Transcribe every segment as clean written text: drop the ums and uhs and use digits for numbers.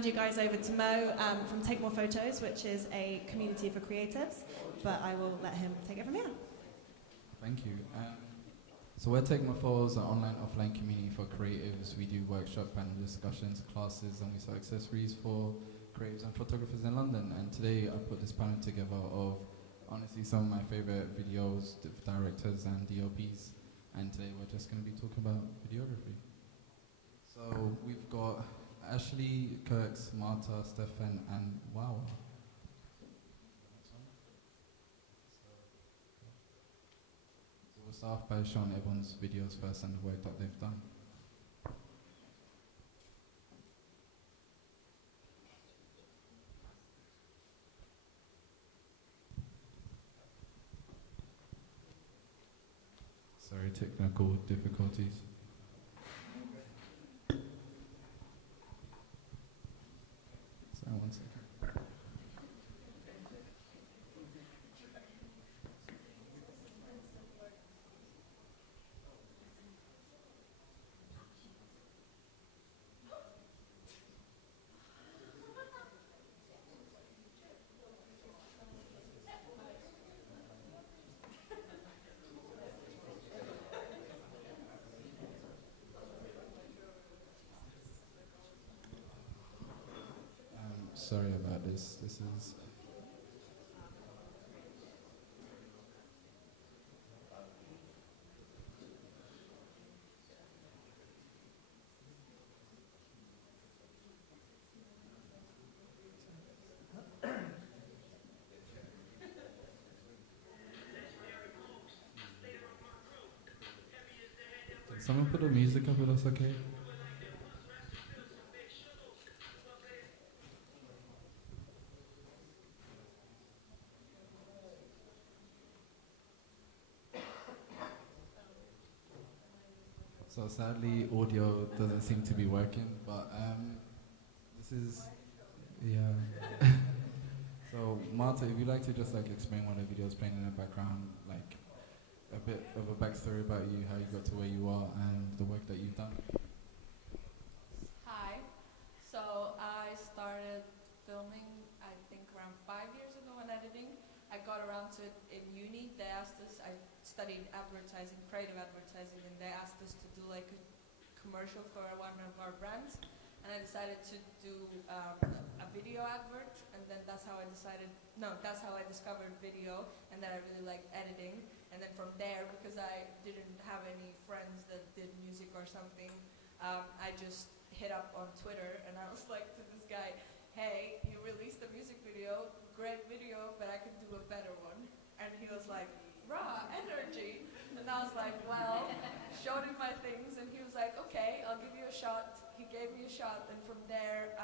hand you guys over to Mo from Take More Photos, which is a community for creatives, but I will let him take it from here. Thank you. So we're Take More Photos, an online offline community for creatives. We do workshop panel discussions, classes, and we sell accessories for creatives and photographers in London. And today I put this panel together of honestly some of my favorite videos, directors and DOPs. And today we're just going to be talking about videography. So we've got Ashleigh, Kirx, Marta, Stephan, and Wowa. So we'll start off by showing everyone's videos first and the work that they've done. Sorry, technical difficulties. Sorry, 1 second. Sorry about this. This is. Did someone put the music up if that's okay? So sadly, audio doesn't seem to be working, but this is, yeah. So Marta, if you'd like to just explain what the video is playing in the background, a bit of a backstory about you, how you got to where you are, and the work that you've done. Hi. So I started filming, I think around 5 years ago when editing. I got around to it in uni. They asked us, I studied advertising, creative advertising, and they asked us to do a commercial for one of our brands. And I decided to do a video advert, and then that's how I discovered video, and then I really liked editing. And then from there, because I didn't have any friends that did music or something, I just hit up on Twitter, and I was like to this guy, hey, you released a music video, great video, but I could do a better one. And he was like, raw energy. And I was like, well, showed him my things, and he was like, okay, I'll give you a shot. He gave me a shot, and from there,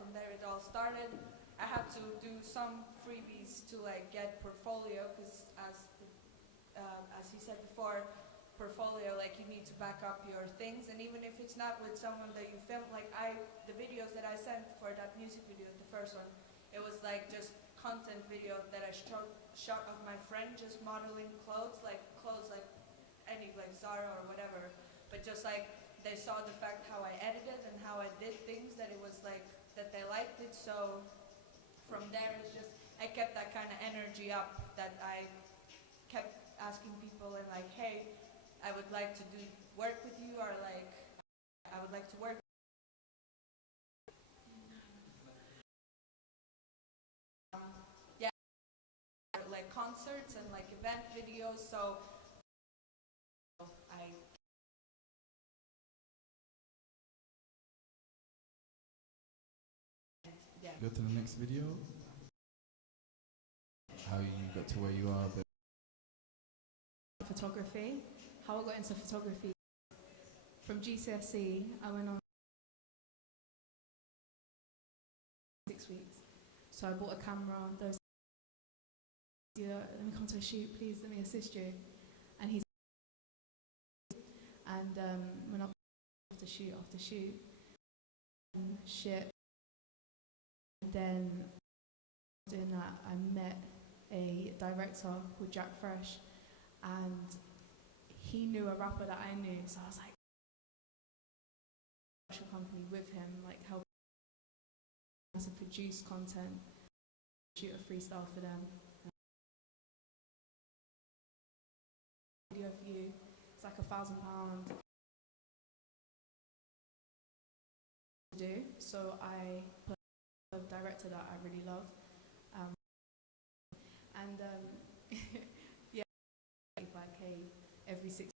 from there it all started. I had to do some freebies to get portfolio, because as he said before, portfolio, you need to back up your things, and even if it's not with someone that you film, the videos that I sent for that music video, the first one, it was just content video that I shot of my friend just modeling clothes, any Zara or whatever, but just they saw the fact how I edited and how I did things, that it was that they liked it. So from there it's just I kept that kind of energy up, that I kept asking people and hey, I would like to work with you, or I would like to work concerts and event videos. So I Go to the next video. How you got to where you are. Photography. How I got into photography. From GCSE, I went on 6 weeks. So I bought a camera. Those, let me come to a shoot, please. Let me assist you. And he's when I after shoot, shit. And then doing that, I met a director called Jack Fresh, and he knew a rapper that I knew, so I was like, company with him, help produce content, shoot a freestyle for them. Video view, it's like £1,000 to do. So I put a director that I really love, and yeah, 5K every 6.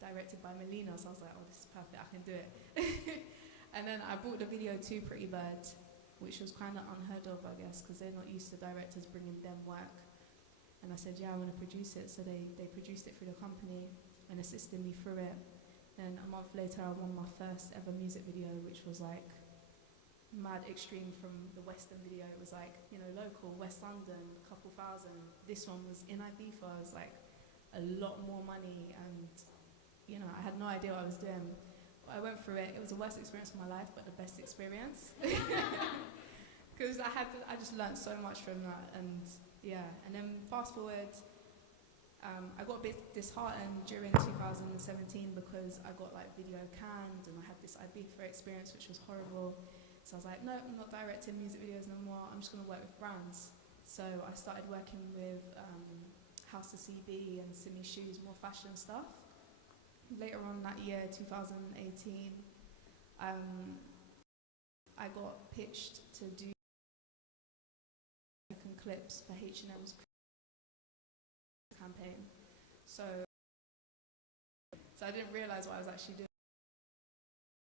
Directed by Melina, so I was like, oh, this is perfect, I can do it. And then I brought the video to Pretty Bird, which was kind of unheard of, I guess, because they're not used to directors bringing them work. And I said, yeah, I want to produce it. So they produced it through the company and assisted me through it. Then a month later, I won my first ever music video, which was like mad extreme from the Western video. It was like, you know, local, West London, a couple thousand. This one was in Ibiza. It was like a lot more money, and you know, I had no idea what I was doing. I went through it. It was the worst experience of my life, but the best experience. Because I just learned so much from that, and yeah. And then fast forward, I got a bit disheartened during 2017 because I got like video canned, and I had this Ibiza experience, which was horrible. So I was like, no, I'm not directing music videos no more. I'm just gonna work with brands. So I started working with House of CB and Simi Shoes, more fashion stuff. Later on that year, 2018, I got pitched to do clips for H&M's campaign. So I didn't realise what I was actually doing.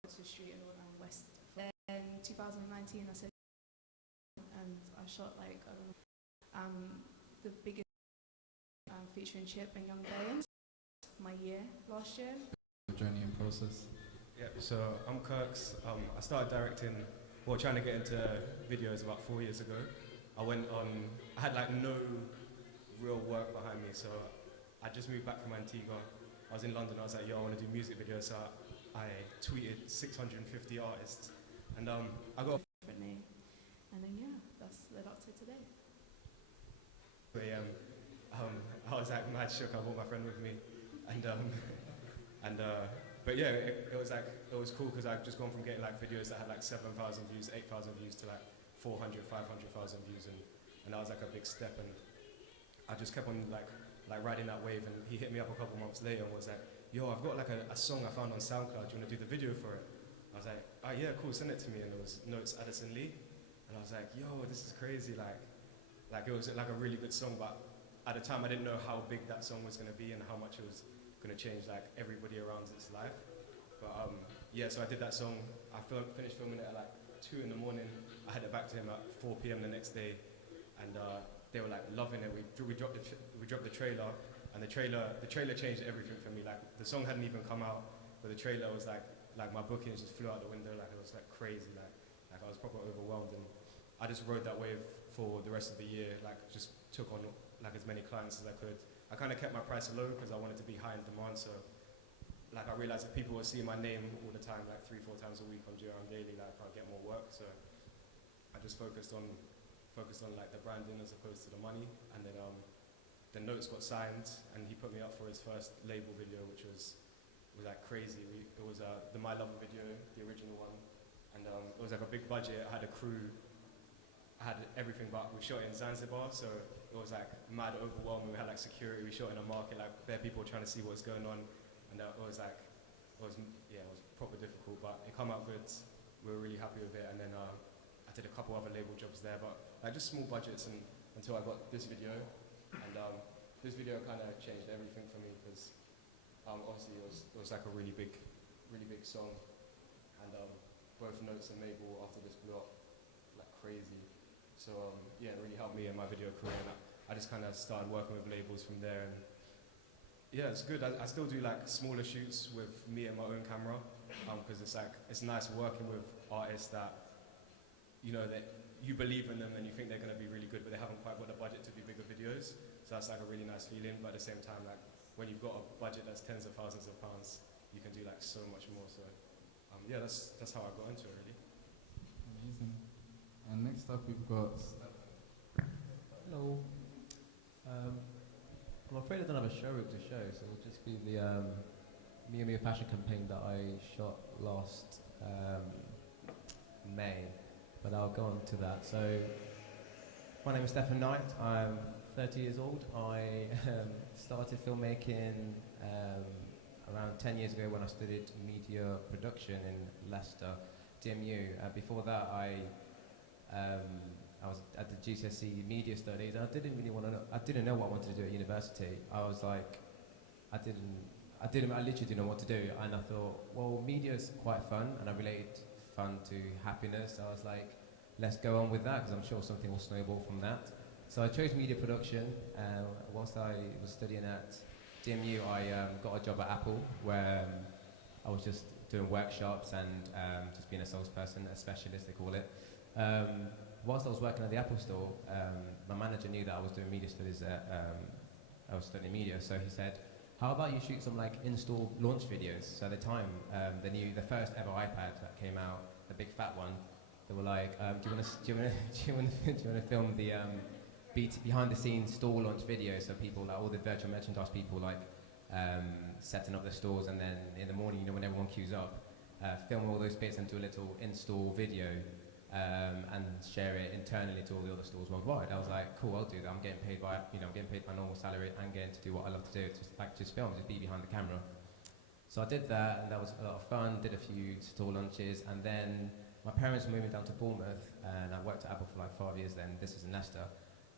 To Street and all around West. Then 2019, I said, and I shot like the biggest featuring Chip and Young Baines. My year last year. Journey and process. Yeah, so I'm Kirx. I started directing, trying to get into videos about 4 years ago. I had like no real work behind me, so I just moved back from Antigua. I was in London, I was like, yo, I want to do music videos, so I tweeted 650 artists, and I got differently, and then yeah, that's led up to today. I was like mad shook. I brought my friend with me. But yeah, it was cool because I've just gone from getting like videos that had like 7,000 views, 8,000 views to like 400, 500,000 views, and that was like a big step. And I just kept on like riding that wave. And he hit me up a couple months later and was like, "Yo, I've got like a song I found on SoundCloud. Do you want to do the video for it?" I was like, "Oh yeah, cool. Send it to me." And there was Notes Addison Lee, and I was like, "Yo, this is crazy. Like it was like a really good song, but at the time I didn't know how big that song was going to be and how much it was going to change like everybody around its life." But yeah, so I did that song. I finished filming it at like 2 in the morning. I had it back to him at 4 p.m. the next day, and they were like loving it. We dropped the trailer, and the trailer changed everything for me. Like the song hadn't even come out, but the trailer was like my bookings just flew out the window. Like it was like crazy. Like I was proper overwhelmed, and I just rode that wave for the rest of the year. Like just took on like as many clients as I could. I kind of kept my price low because I wanted to be high in demand. So like I realized that people were seeing my name all the time, like 3-4 times a week on GRM Daily. Like I'd get more work. So I just focused on like the branding as opposed to the money. And then the Notes got signed, and he put me up for his first label video, which was like crazy. It was the My Lover video, the original one, and it was like a big budget. I had a crew. I had everything, but we shot in Zanzibar, so it was like mad overwhelming. We had like security. We shot in a market, like bare people trying to see what's going on, and it was proper difficult, but it came out good. We were really happy with it, and then I did a couple other label jobs there, but like just small budgets, and until I got this video, and this video kind of changed everything for me because obviously it was like a really big song, and both Notes and Mabel after this blew up like crazy. So yeah, it really helped me in my video career, and I just kind of started working with labels from there. And yeah, it's good. I still do like smaller shoots with me and my own camera, because it's nice working with artists that you know that you believe in them and you think they're going to be really good, but they haven't quite got the budget to do bigger videos. So that's like a really nice feeling. But at the same time, like when you've got a budget that's tens of thousands of pounds, you can do like so much more. So yeah, that's how I got into it really. Amazing. And next up we've got Hello. I'm afraid I don't have a show rig to show, so it'll just be the Me and Me a Fashion campaign that I shot last May, but I'll go on to that. So, my name is Stephan Knight. I'm 30 years old. I started filmmaking around 10 years ago when I studied media production in Leicester, DMU. Before that, I was at the GCSE media studies. I didn't know what I wanted to do at university. I was like, I literally didn't know what to do, and I thought, well, media is quite fun, and I related fun to happiness. So I was like, let's go on with that, because I'm sure something will snowball from that. So I chose media production. Whilst I was studying at DMU, I got a job at Apple, where I was just doing workshops and just being a salesperson, a specialist, they call it. Whilst I was working at the Apple store, my manager knew that I was doing media studies I was studying media, so he said, how about you shoot some like in-store launch videos? So at the time, the first ever iPad that came out, the big fat one, they were like, do you want to film the behind-the-scenes store launch video? So people, like all the virtual merchandise people, like setting up the stores, and then in the morning, when everyone queues up, film all those bits and do a little in-store video. And share it internally to all the other stores worldwide. I was like, cool, I'll do that. I'm getting paid by my normal salary and getting to do what I love to do, just film, just be behind the camera. So I did that, and that was a lot of fun. Did a few store launches, and then my parents were moving down to Bournemouth, and I worked at Apple for like 5 years. Then this is in Leicester,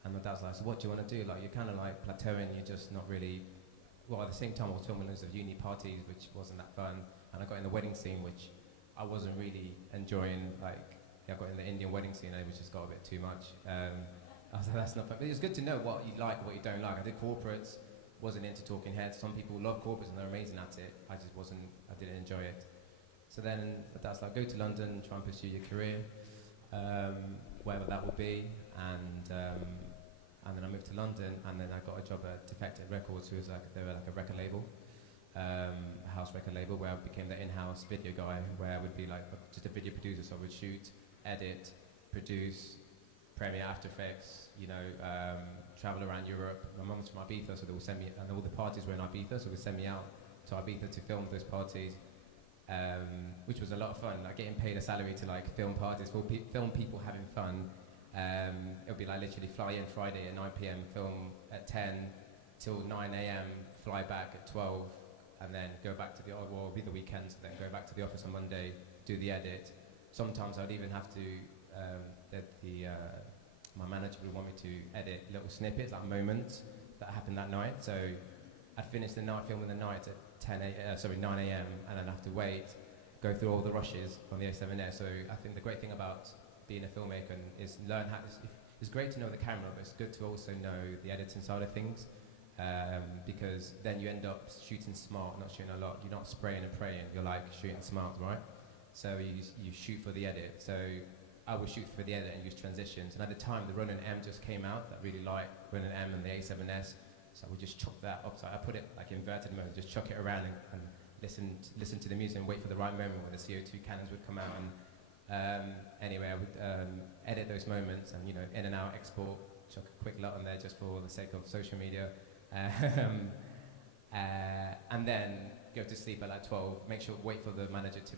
and my dad's like, so what do you want to do? Like, you're kind of like plateauing. You're just not really. Well, at the same time, I was filming loads of uni parties, which wasn't that fun, and I got in the wedding scene, which I wasn't really enjoying. Like, I got in the Indian wedding scene, which just got a bit too much. I was like, that's not fun. But it was good to know what you like and what you don't like. I did corporates, wasn't into talking heads. Some people love corporates and they're amazing at it. I didn't enjoy it. So then that's like, go to London, try and pursue your career, wherever that will be. And then I moved to London, and then I got a job at Defected Records, they were like a record label. A house record label, where I became the in-house video guy, where I would be like just a video producer, so I would shoot, edit, produce, Premiere, After Effects, travel around Europe. My mum's from Ibiza, so they would send me, and all the parties were in Ibiza, so they would send me out to Ibiza to film those parties, which was a lot of fun, like getting paid a salary to like film parties, film people having fun. It would be like literally fly in Friday at 9 p.m, film at 10 till 9 a.m, fly back at 12, and then go back to it'll be the weekends, then go back to the office on Monday, do the edit. Sometimes I'd even have to, my manager would want me to edit little snippets, like moments that happened that night. So I'd finish the night, filming the night at 9 a.m, and I'd have to wait, go through all the rushes on the A7S. So I think the great thing about being a filmmaker is learn how, it's great to know the camera, but it's good to also know the editing side of things. Because then you end up shooting smart, not shooting a lot. You're not spraying and praying, you're like shooting smart, right? So you shoot for the edit. So I would shoot for the edit and use transitions. And at the time, the Ronin M just came out, that really light Ronin M and the A7S. So I would just chuck that upside. I put it like inverted mode, just chuck it around and listen to the music and wait for the right moment when the CO2 cannons would come out. And anyway, I would edit those moments and in and out, export, chuck a quick lot on there just for the sake of social media. And then go to sleep at like 12, wait for the manager to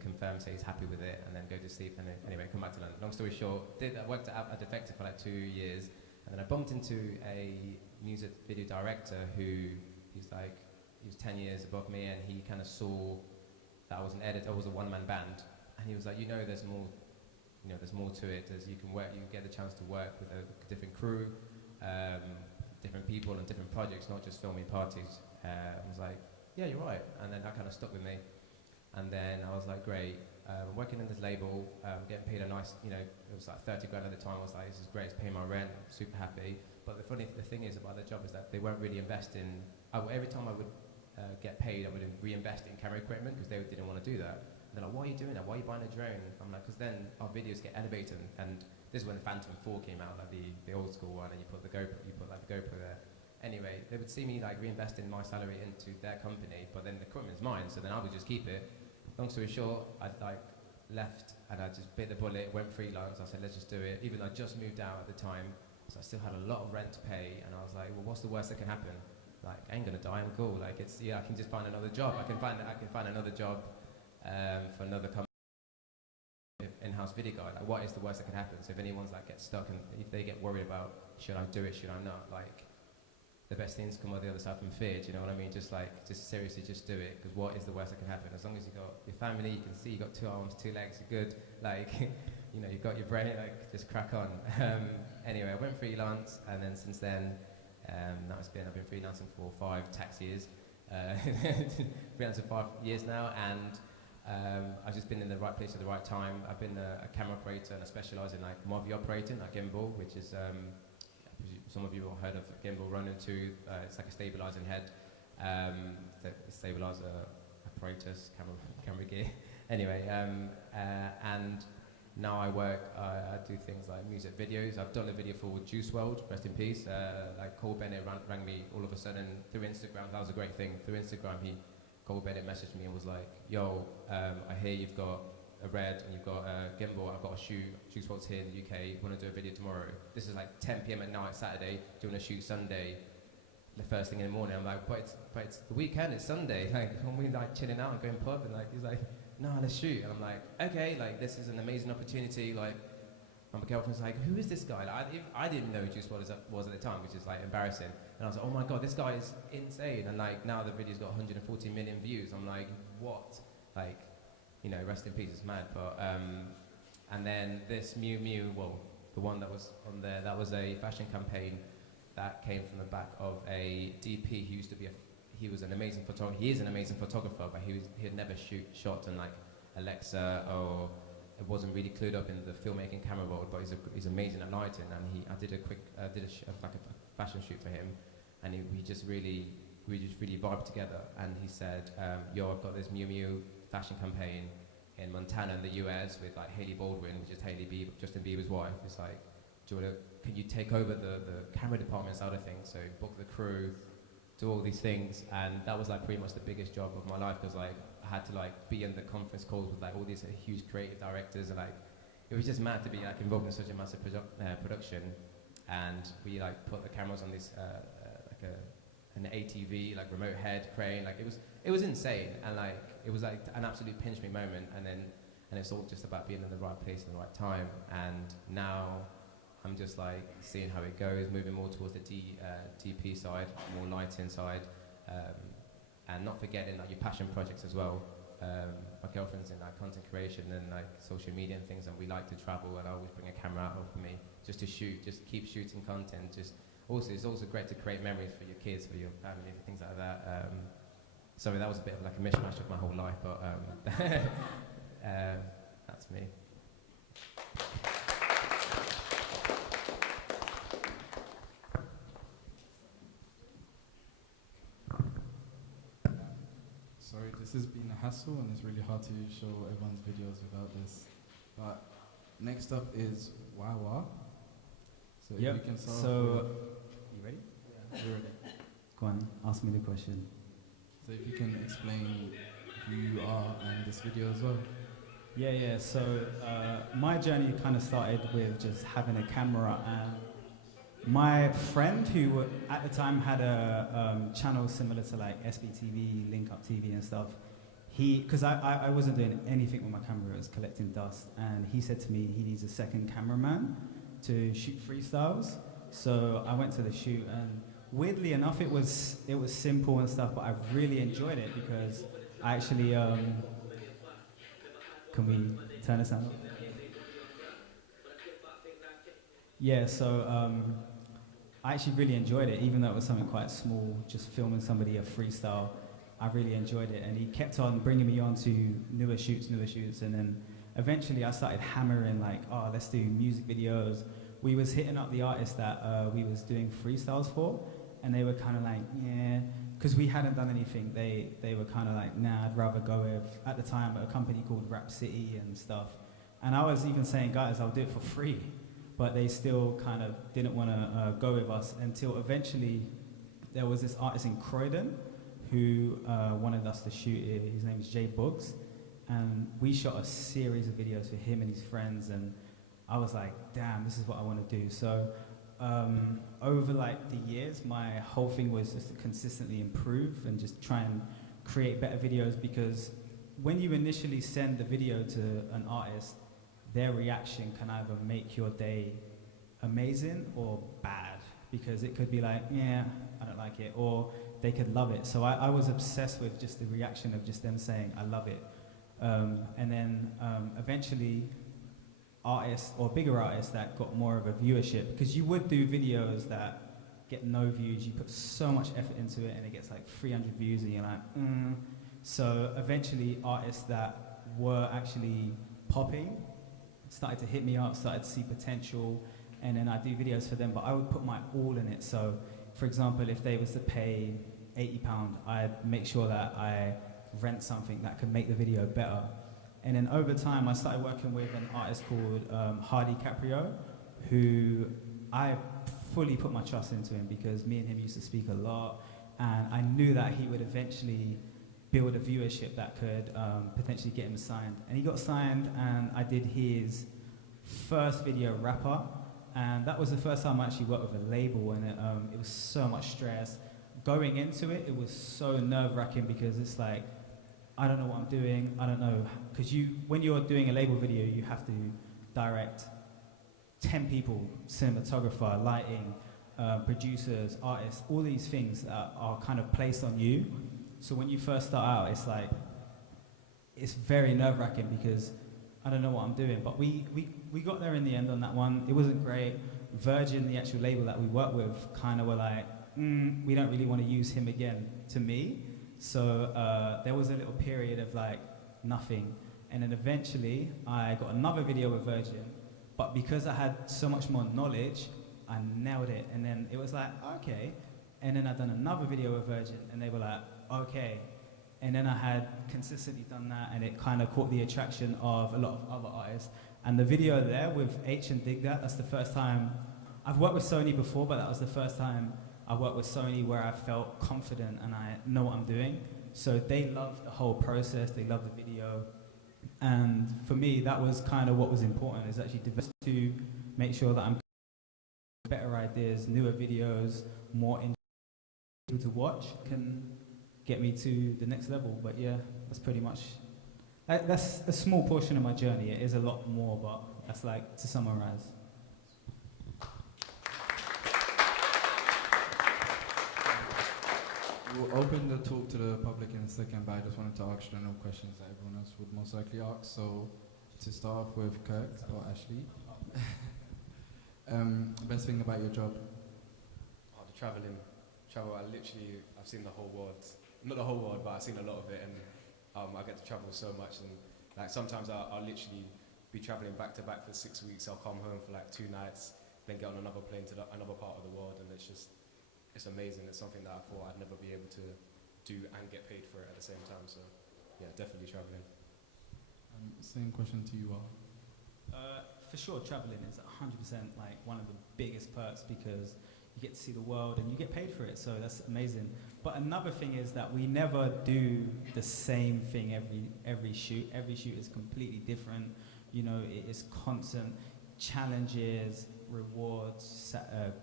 confirm, say he's happy with it, and then go to sleep, and then, anyway, come back to London. Long story short, I worked at Defected for like 2 years, and then I bumped into a music video director he was 10 years above me, and he kind of saw that I was an editor, I was a one-man band, and he was like, there's more, there's more to it, as you can get the chance to work with a different crew, different people and different projects, not just filming parties. I was like, yeah, you're right. And then that kind of stuck with me. And then I was like, great. I'm working in this label, getting paid a nice, it was like 30 grand at the time. I was like, this is great, it's paying my rent, I'm super happy. But the thing is about the job is that they weren't really investing. Every time I would get paid, I would reinvest in camera equipment, because they didn't want to do that. And they're like, why are you doing that? Why are you buying a drone? I'm like, because then our videos get elevated, and this is when the Phantom 4 came out, like the old school one, and you put the GoPro there. Anyway, they would see me like reinvesting my salary into their company, but then the equipment's mine, so then I would just keep it. Long story short, I left, and I just bit the bullet, went freelance. I said, let's just do it. Even though I just moved out at the time, so I still had a lot of rent to pay, and I was like, well, what's the worst that can happen? like, I ain't gonna die, I'm cool. Like, it's, yeah, I can just find another job. I can find another job for another company. In-house video guy, like, what is the worst that can happen? So if anyone's like gets stuck and if they get worried about, should I do it, should I not, like, the best things come on the other side from fear, do you know what I mean? Just seriously, just do it, because what is the worst that can happen? As long as you got your family, you can see you got 2 arms, 2 legs, you're good, like, you know, you've got your brain, like, just crack on. Anyway, I went freelance, and then since then, I've been freelancing for 5 tax years, freelancing for 5 years now, and I've just been in the right place at the right time. I've been a camera operator, and I specialise in like movie operating, like gimbal, which is some of you will heard of gimbal Ronin 2. It's like a stabilising head, stabiliser apparatus, camera gear. Anyway, and now I do things like music videos. I've done a video for Juice WRLD, rest in peace. Like Cole Bennett rang me all of a sudden through Instagram. That was a great thing. Through Instagram, Cole Bennett messaged me and was like, yo, I hear you've got a Red and you've got a gimbal, I've got a shoot, Juice WRLD's here in the UK, want to do a video tomorrow. This is like 10 p.m. at night, Saturday, doing a shoot Sunday, the first thing in the morning. I'm like, but it's the weekend, it's Sunday, like, when we like chilling out and going pub, and like, he's like, no, let's shoot. And I'm like, okay, like, this is an amazing opportunity, like, and my girlfriend's like, who is this guy? Like, I didn't know who Juice WRLD was at the time, which is like embarrassing. And I was like, oh my God, this guy is insane. And like, now the video's got 140 million views. I'm like, what? Like, you know, rest in peace, it's mad. But, and then this Miu Miu, well, the one that was on there, that was a fashion campaign that came from the back of a DP who used to be he was an amazing photographer. He is an amazing photographer, but he had never shot on like Alexa, or it wasn't really clued up in the filmmaking camera world, but he's amazing at lighting. And I did a fashion shoot for him, and we just really vibed together. And he said, yo, I've got this Miu Miu fashion campaign in Montana in the US with like Hailey Baldwin, which is Justin Bieber's wife. It's like, can you take over the camera department side of things? So book the crew, do all these things. And that was like pretty much the biggest job of my life, because like I had to like be in the conference calls with like all these huge creative directors, and like it was just mad to be like involved in such a massive production. And we like put the cameras on this like an ATV, like remote head crane. Like it was insane, and like it was like an absolute pinch me moment. And it's all just about being in the right place at the right time. And now I'm just like seeing how it goes, moving more towards the DP side, more lighting side, and not forgetting like your passion projects as well. My girlfriend's in like content creation and like social media and things, and we like to travel, and I always bring a camera out with me just to shoot, just keep shooting content. It's also great to create memories for your kids, for your family, for things like that. Sorry, that was a bit of like a mishmash of my whole life, but that's me. Sorry, this has been a hassle, and it's really hard to show everyone's videos without this. But next up is Wowa. So if you can start you ready? Yeah, we're ready. Go on, ask me the question. So if you can explain who you are and this video as well. Yeah. So my journey kind of started with just having a camera, and my friend, who at the time had a channel similar to like SBTV, Link Up TV and stuff, because I wasn't doing anything with my camera, I was collecting dust, and he said to me he needs a second cameraman to shoot freestyles. So I went to the shoot, and weirdly enough, it was simple and stuff, but I really enjoyed it because I actually can we turn this on? Yeah, so I actually really enjoyed it, even though it was something quite small, just filming somebody a freestyle. I really enjoyed it, and he kept on bringing me on to newer shoots, and then eventually I started hammering like, oh, let's do music videos. We was hitting up the artists that we was doing freestyles for, and they were kind of like, yeah, because we hadn't done anything. They were kind of like, nah, I'd rather go with, at the time, a company called Rap City and stuff. And I was even saying, guys, I'll do it for free. But they still kind of didn't want to go with us until eventually there was this artist in Croydon who wanted us to shoot it. His name is Jay Books. And we shot a series of videos for him and his friends. And I was like, damn, this is what I want to do. So over like the years, my whole thing was just to consistently improve and just try and create better videos, because when you initially send the video to an artist, their reaction can either make your day amazing or bad, because it could be like, yeah, I don't like it, or they could love it. So I was obsessed with just the reaction of just them saying, I love it. And then eventually artists or bigger artists that got more of a viewership, because you would do videos that get no views, you put so much effort into it and it gets like 300 views and you're like, So eventually artists that were actually popping started to hit me up, started to see potential, and then I do videos for them, but I would put my all in it. So for example, if they was to pay £80, I'd make sure that I rent something that could make the video better. And then over time, I started working with an artist called Hardy Caprio, who I fully put my trust into him, because me and him used to speak a lot, and I knew that he would eventually build a viewership that could potentially get him signed. And he got signed, and I did his first video, Rapper, and that was the first time I actually worked with a label, and it was so much stress. Going into it, it was so nerve-wracking, because it's like, I don't know what I'm doing, I don't know, because when you're doing a label video, you have to direct 10 people, cinematographer, lighting, producers, artists, all these things that are kind of placed on you. So when you first start out, it's like, it's very nerve-wracking, because I don't know what I'm doing. But we got there in the end on that one. It wasn't great. Virgin, the actual label that we worked with, kind of were like, we don't really want to use him again, to me. So there was a little period of like nothing. And then eventually I got another video with Virgin, but because I had so much more knowledge, I nailed it. And then it was like, okay. And then I'd done another video with Virgin, and they were like, okay. And then I had consistently done that, and it kind of caught the attraction of a lot of other artists. And the video there with H and Dig That, that's the first time. I've worked with Sony before, but that was the first time I worked with Sony where I felt confident and I know what I'm doing. So they loved the whole process, they loved the video. And for me, that was kind of what was important, is actually to make sure that I'm better ideas, newer videos, more interesting to watch, can get me to the next level. But yeah, that's pretty much, that's a small portion of my journey. It is a lot more, but that's like to summarize. We'll open the talk to the public in a second, but I just wanted to ask general questions that everyone else would most likely ask. So to start off with Kirx or Ashleigh, best thing about your job? Oh, the travel, I've seen the whole world. Not the whole world, but I've seen a lot of it, and I get to travel so much. And like sometimes I'll literally be traveling back to back for 6 weeks. I'll come home for like 2 nights, then get on another plane to another part of the world, and it's amazing. It's something that I thought I'd never be able to do and get paid for it at the same time. So yeah, definitely traveling. Same question to you all. For sure, traveling is 100% like one of the biggest perks, because you get to see the world and you get paid for it, so that's amazing. But another thing is that we never do the same thing every shoot. Every shoot is completely different. You know, it is constant challenges, rewards,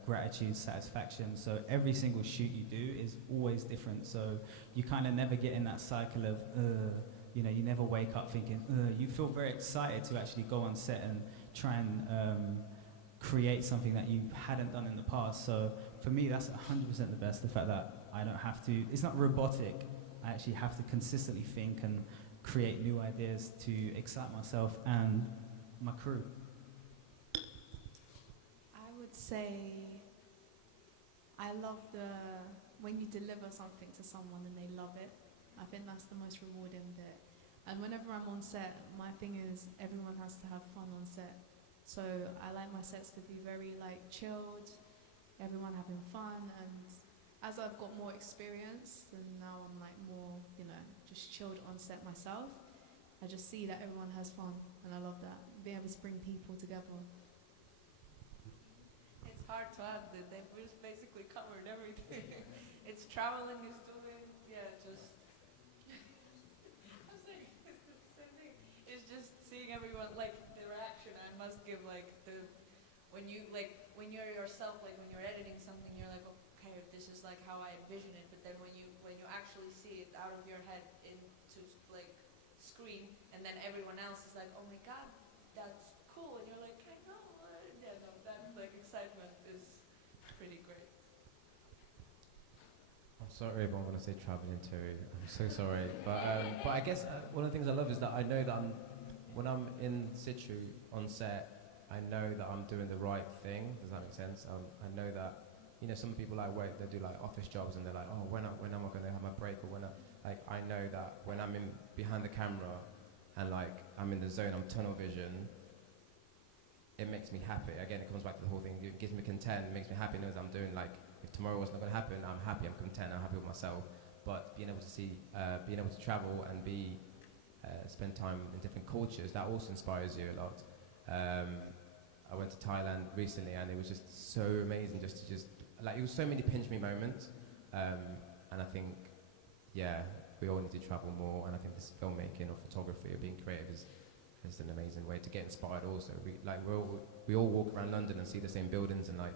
gratitude, satisfaction. So every single shoot you do is always different. So you kind of never get in that cycle of, you know, you never wake up thinking, you feel very excited to actually go on set and try and create something that you hadn't done in the past. So for me, that's 100% the best, the fact that I don't have to, it's not robotic. I actually have to consistently think and create new ideas to excite myself and my crew. I would say I love when you deliver something to someone and they love it. I think that's the most rewarding bit. And whenever I'm on set, my thing is everyone has to have fun on set. So I like my sets to be very like chilled, everyone having fun, and as I've got more experience, and now I'm like more, you know, just chilled on set myself, I just see that everyone has fun, and I love that, being able to bring people together. It's hard to add that they've just basically covered everything. It's traveling, it's doing, just I'm saying it's the same thing. It's just seeing everyone, like the reaction I must give, like the when you're yourself, like when you're editing something, you're like, okay, this is like how I envision it. But then when you actually see it out of your head into like screen, and then everyone else is like, oh my god, that's cool, and you're like, I know, yeah, no, that like excitement is pretty great. I'm sorry if I'm going to say traveling too. I'm so sorry. But I guess one of the things I love is that I know that when I'm in situ on set, I know that I'm doing the right thing. Does that make sense? I know that, you know, some people I work, they do like office jobs and they're like, oh, when am I going to have my break? Or I know that when I'm in behind the camera and like I'm in the zone, I'm tunnel vision, it makes me happy. Again, it comes back to the whole thing. It gives me content, it makes me happy, knows I'm doing like, if tomorrow was not going to happen, I'm happy, I'm content, I'm happy with myself. But being able to see, being able to travel and spend time in different cultures, that also inspires you a lot. I went to Thailand recently and it was just so amazing it was so many pinch me moments. And I think, yeah, we all need to travel more, and I think this filmmaking or photography or being creative is an amazing way to get inspired also. We all walk around London and see the same buildings and like,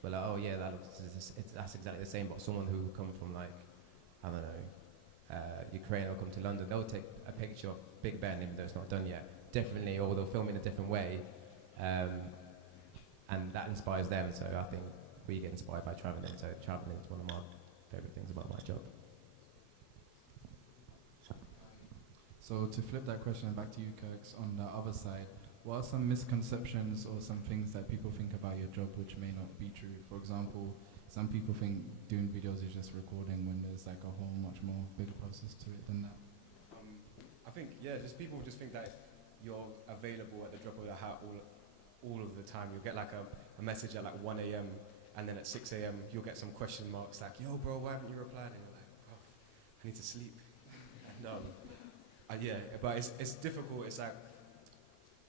we're like, oh yeah, that's exactly the same, but someone who will come from like, I don't know, Ukraine will come to London, they'll take a picture of Big Ben even though it's not done yet, differently, or they'll film in a different way, and that inspires them, so I think we get inspired by travelling, so travelling is one of my favourite things about my job. So to flip that question back to you, Kirx, on the other side, what are some misconceptions or some things that people think about your job which may not be true? For example, some people think doing videos is just recording when there's like a whole much more bigger process to it than that. I think, yeah, just people just think that you're available at the drop of a hat all of the time. You'll get like a message at like 1 a.m. and then at 6 a.m. you'll get some question marks like, yo bro, why haven't you replied? And you're like, bro, I need to sleep. No. Yeah, but it's difficult. It's like,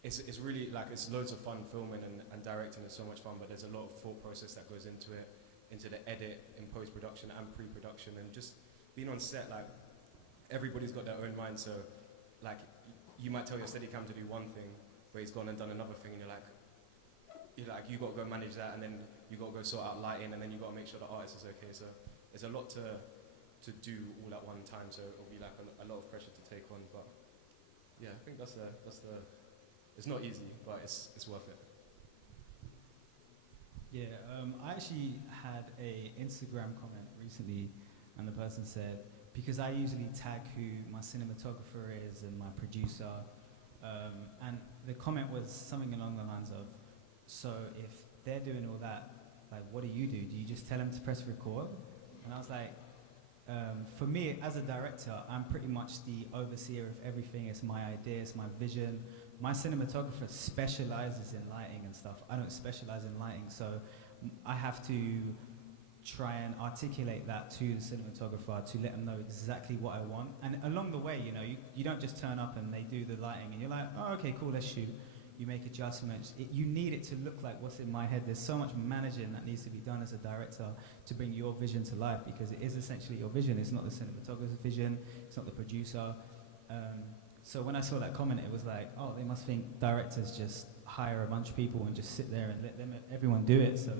it's really like, it's loads of fun filming and directing is so much fun, but there's a lot of thought process that goes into it, into the edit, in post-production and pre-production, and just being on set, like, everybody's got their own mind, so like, you might tell your Steadicam to do one thing, but he's gone and done another thing, and you're like, you got to go manage that, and then you got to go sort out lighting, and then you got to make sure the artist is okay, so there's a lot to do all at one time, so it'll be like a lot of pressure to take on, but yeah, I think that's the it's not easy, but it's worth it. Yeah, I actually had a Instagram comment recently, and the person said, because I usually tag who my cinematographer is and my producer, and the comment was something along the lines of, so if they're doing all that, like what do? Do you just tell them to press record? And I was like, for me, as a director, I'm pretty much the overseer of everything. It's my idea, it's my vision. My cinematographer specializes in lighting and stuff. I don't specialize in lighting, so I have to try and articulate that to the cinematographer to let them know exactly what I want. And along the way, you know, you don't just turn up and they do the lighting and you're like, oh, okay, cool, let's shoot. You make adjustments. You need it to look like what's in my head. There's so much managing that needs to be done as a director to bring your vision to life, because it is essentially your vision. It's not the cinematographer's vision. It's not the producer. So when I saw that comment, it was like, oh, they must think directors just hire a bunch of people and just sit there and let everyone do it. So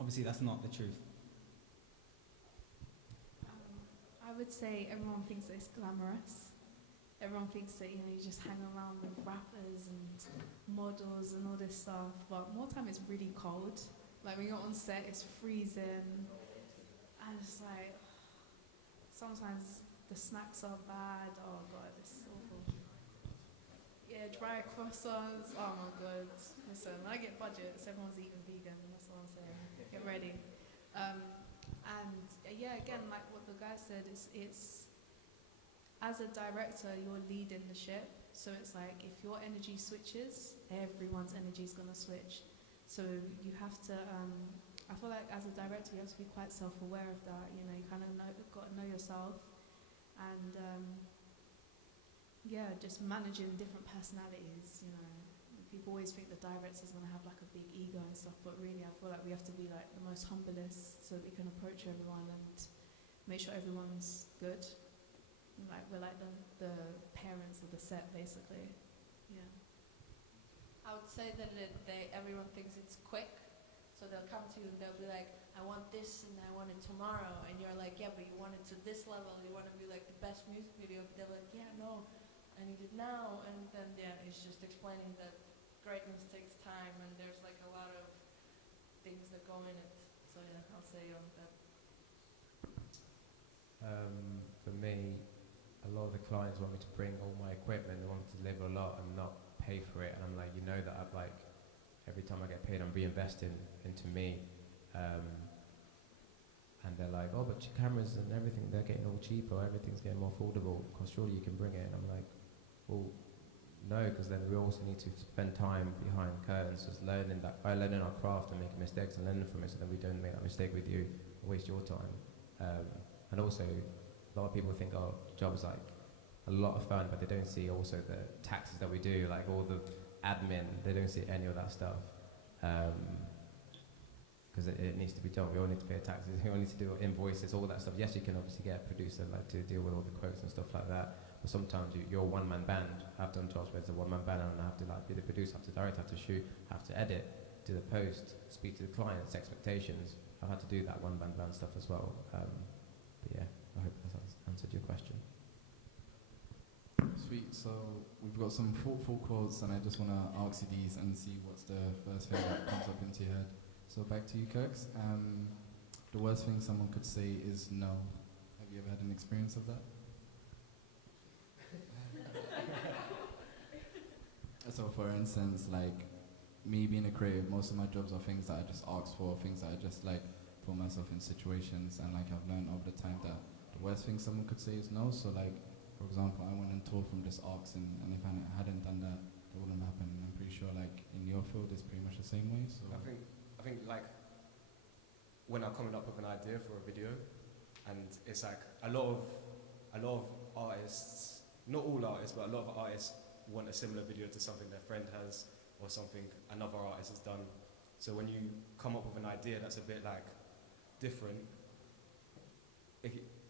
obviously that's not the truth. I would say everyone thinks that it's glamorous. Everyone thinks that, you know, you just hang around with rappers and models and all this stuff, but more time it's really cold. Like when you're on set, it's freezing, and it's like, sometimes the snacks are bad. Oh god, it's awful. Yeah, dry croissants, oh my god. Listen, when I get budgets, everyone's eating vegan, that's what I'm saying. Get ready. And yeah, again, like what the guy said, it's as a director, you're leading the ship. So it's like, if your energy switches, everyone's energy is going to switch. So you have to, I feel like as a director, you have to be quite self-aware of that. You know, you kind of got to know yourself. And yeah, just managing different personalities, you know. People always think the director's going to have like a big ego and stuff, but really I feel like we have to be like the most humblest so that we can approach everyone and make sure everyone's good. Like we're like the parents of the set, basically. Yeah. I would say that everyone thinks it's quick, so they'll come to you and they'll be like, I want this and I want it tomorrow, and you're like, yeah, but you want it to this level, you want to be like the best music video, but they're like, yeah, no, I need it now, and then it's just explaining that greatness takes time, and there's like a lot of things that go in it. So yeah, I'll say that. For me, a lot of the clients want me to bring all my equipment, they want me to deliver a lot and not pay for it, and I'm like, you know that I've like, every time I get paid I'm reinvesting into me, and they're like, oh, but your cameras and everything, they're getting all cheaper, everything's getting more affordable, because surely you can bring it, and I'm like, well, no, because then we also need to spend time behind curtains just learning our craft and making mistakes and learning from it, so that we don't make that mistake with you or waste your time. And also, a lot of people think our job is like a lot of fun, but they don't see also the taxes that we do, like all the admin, they don't see any of that stuff. Because it needs to be done. We all need to pay taxes, we all need to do invoices, all that stuff. Yes, you can obviously get a producer like to deal with all the quotes and stuff like that, but sometimes you're a one-man band. I've done jobs where it's a one-man band and I have to like be the producer, have to direct, have to shoot, have to edit, do the post, speak to the client's expectations. I've had to do that one-man band stuff as well. But yeah, I hope that's answered your question. Sweet. So we've got some thoughtful quotes, and I just want to ask you these and see what's the first thing that comes up into your head. So back to you, Kirx. The worst thing someone could say is no. Have you ever had an experience of that? So for instance, like me being a creative, most of my jobs are things that I just ask for, things that I just like put myself in situations, and like I've learned over the time that the worst thing someone could say is no. So like, for example, I went and toured from this asking, and if I hadn't done that, that wouldn't happen. And I'm pretty sure like in your field it's pretty much the same way. So I think like when I'm coming up with an idea for a video, and it's like a lot of artists, not all artists, but a lot of artists want a similar video to something their friend has or something another artist has done. So when you come up with an idea that's a bit like different,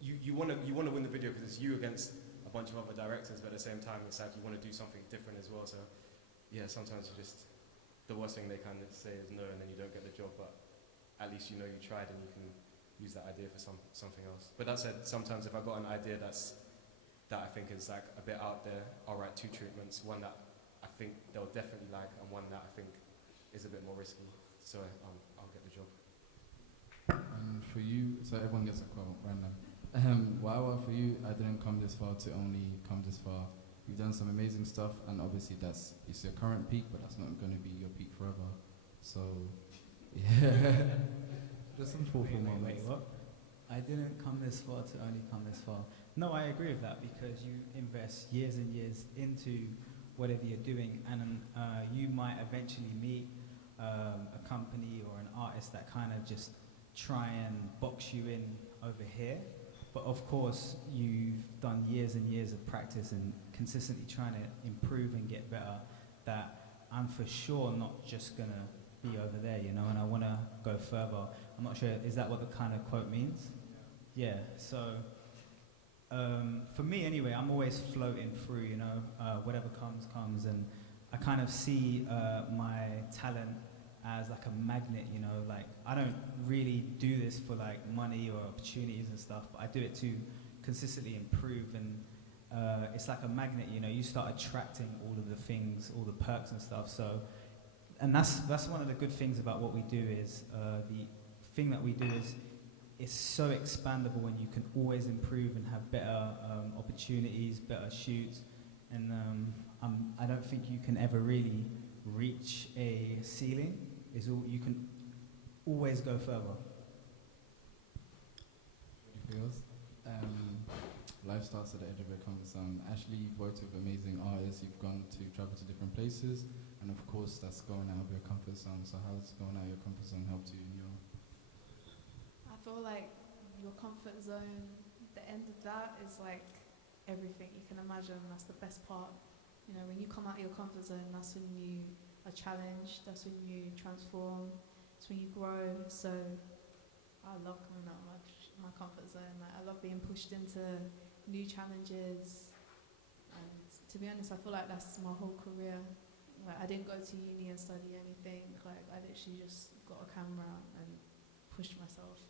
you want to win the video because it's you against a bunch of other directors, but at the same time it's like you want to do something different as well. So yeah, sometimes the worst thing they can say is no, and then you don't get the job, but at least you know you tried and you can use that idea for something else. But that said, sometimes if I got an idea that I think is like a bit out there, I'll write two treatments, one that I think they'll definitely like and one that I think is a bit more risky. So I'll get the job. And for you, so everyone gets a quote, random. Wowa, for you, I didn't come this far to only come this far. You've done some amazing stuff, and obviously it's your current peak, but that's not going to be your peak forever. So, yeah. Just some thoughtful moments. What? I didn't come this far to only come this far. No, I agree with that, because you invest years and years into whatever you're doing, and you might eventually meet a company or an artist that kind of just try and box you in over here. But of course, you've done years and years of practice and consistently trying to improve and get better, that I'm for sure not just going to be over there, you know, and I want to go further. I'm not sure, is that what the kind of quote means? Yeah, so for me anyway, I'm always floating through, you know, whatever comes, and I kind of see my talent as like a magnet, you know, like I don't really do this for like money or opportunities and stuff, but I do it to consistently improve, and it's like a magnet, you know, you start attracting all of the things, all the perks and stuff. So, and that's one of the good things about what we do is the thing that we do is it's so expandable, and you can always improve and have better opportunities, better shoots, and I don't think you can ever really reach a ceiling. You can always go further. Anything else? Life starts at the edge of your comfort zone. Ashleigh, you've worked with amazing artists, you've traveled to different places, and of course that's going out of your comfort zone. So how's going out of your comfort zone helped you in your... I feel like your comfort zone, the end of that is like everything you can imagine. That's the best part. You know, when you come out of your comfort zone, that's when you are challenged, that's when you transform, it's when you grow. So I love coming out of my comfort zone. Like, I love being pushed into new challenges, and to be honest, I feel like that's my whole career. Like, I didn't go to uni and study anything. Like, I literally just got a camera and pushed myself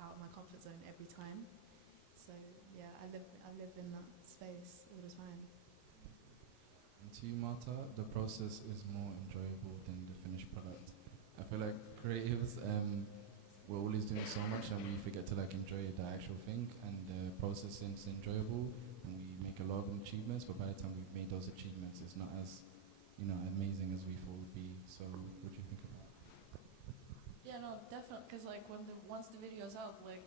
out of my comfort zone every time. So yeah, I live in that space all the time. And to you, Marta, the process is more enjoyable than the finished product. I feel like creatives, we're always doing so much and we forget to like enjoy the actual thing, and the process is enjoyable and we make a lot of achievements, but by the time we've made those achievements, it's not as, you know, amazing as we thought it would be. So what do you think about it? Yeah, no, definitely, because like once the video's out, like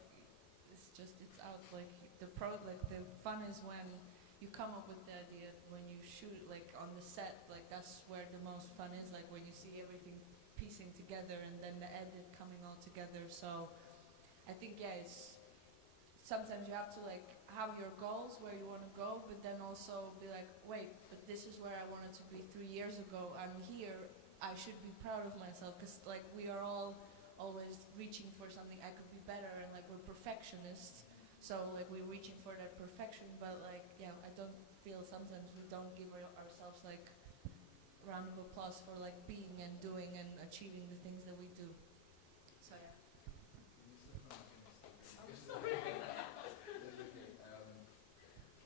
it's out. Like the fun is when you come up with the idea, when you shoot like on the set, like that's where the most fun is. Like when you see everything piecing together and then the edit coming all together. So I think it's sometimes you have to like have your goals where you want to go, but then also be like, wait, but this is where I wanted to be 3 years ago. I'm here. I should be proud of myself, because like we are all always reaching for something. I could be better, and like we're perfectionists. So like we're reaching for that perfection, but like yeah, I don't feel sometimes we don't give ourselves like round of applause for like being and doing and achieving the things that we do. So yeah. I'm sorry.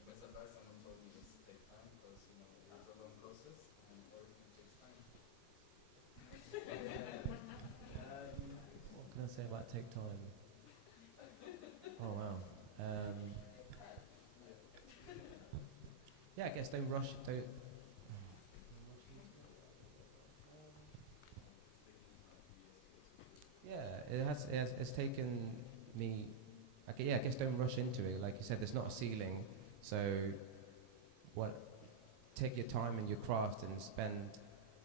Best advice someone told me is take time, because you know it is a long process and everything takes time. What can I say about take time? Oh wow. Yeah, I guess don't rush. Yeah, it's taken me. I guess don't rush into it. Like you said, there's not a ceiling, so take your time in your craft and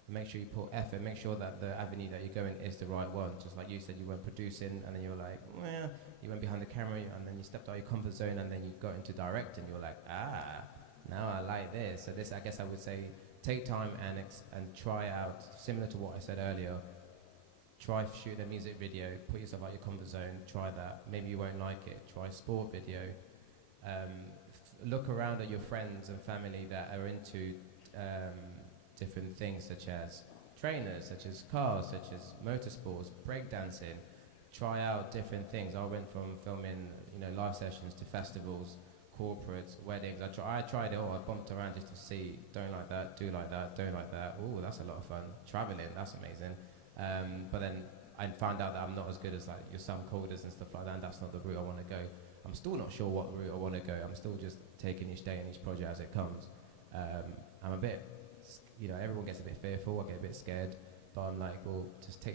make sure you put effort, make sure that the avenue that you're going is the right one. Just like you said, you weren't producing, and then you were like, well, you went behind the camera, and then you stepped out of your comfort zone, and then you got into directing. You were like, now I like this. So this, I guess I would say, take time and try out, similar to what I said earlier. Try shoot a music video, put yourself out of your comfort zone, try that. Maybe you won't like it. Try sport video. Look around at your friends and family that are into different things, such as trainers, such as cars, such as motorsports, breakdancing. Try out different things. I went from filming, live sessions to festivals, corporates, weddings. I tried it all. I bumped around just to see. Don't like that. Do like that. Don't like that. Ooh, that's a lot of fun. Traveling, that's amazing. But then I found out that I'm not as good as like your Sam Calders and stuff like that, and that's not the route I want to go. I'm still not sure what route I want to go. I'm still just taking each day and each project as it comes. I'm a bit, everyone gets a bit fearful. I get a bit scared, but I'm like, well,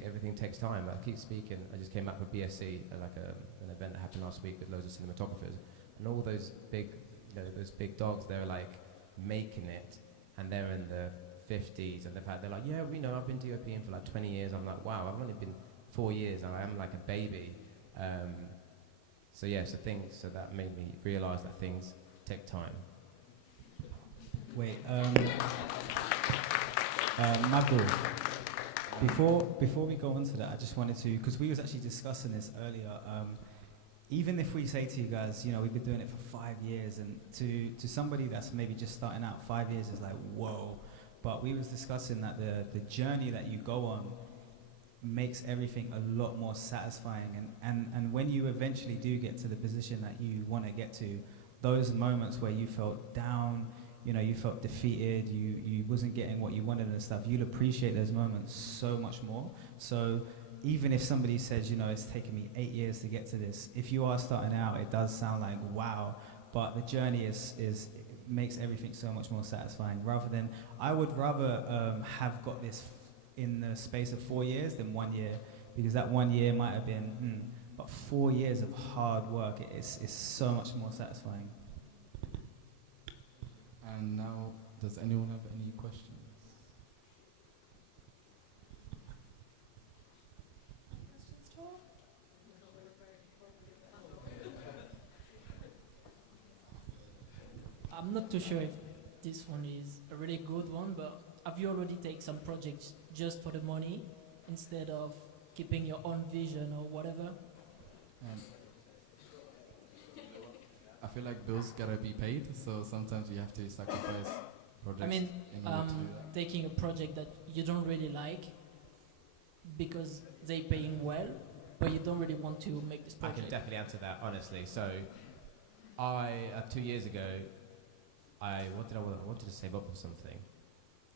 everything takes time. I keep speaking. I just came back from BSC, like an event that happened last week with loads of cinematographers, and all those big dogs. They're like making it, and they're in the 50s, and they're like, yeah, I've been DOPing for like 20 years. I'm like, wow, I've only been 4 years, and I am like a baby. So that made me realise that things take time. Wait, Mabdulle, before we go on to that, I just wanted to, because we was actually discussing this earlier, even if we say to you guys, we've been doing it for 5 years, and to somebody that's maybe just starting out, 5 years is like, whoa. But we was discussing that the journey that you go on makes everything a lot more satisfying, and when you eventually do get to the position that you want to get to, those moments where you felt down, you felt defeated, you wasn't getting what you wanted and stuff, you'll appreciate those moments so much more. So even if somebody says, it's taken me 8 years to get to this, if you are starting out, it does sound like wow, but the journey makes everything so much more satisfying. I would rather have got this in the space of 4 years than 1 year, because that 1 year might have been, but 4 years of hard work is so much more satisfying. And now, does anyone have any questions? I'm not too sure if this one is a really good one, but have you already taken some projects just for the money instead of keeping your own vision or whatever? I feel like bills gotta be paid, so sometimes you have to sacrifice projects I mean, in order to do that? taking a project that you don't really like because they paying well, but you don't really want to make this I project. can definitely answer that honestly. So, I 2 years ago, I wanted to save up for something.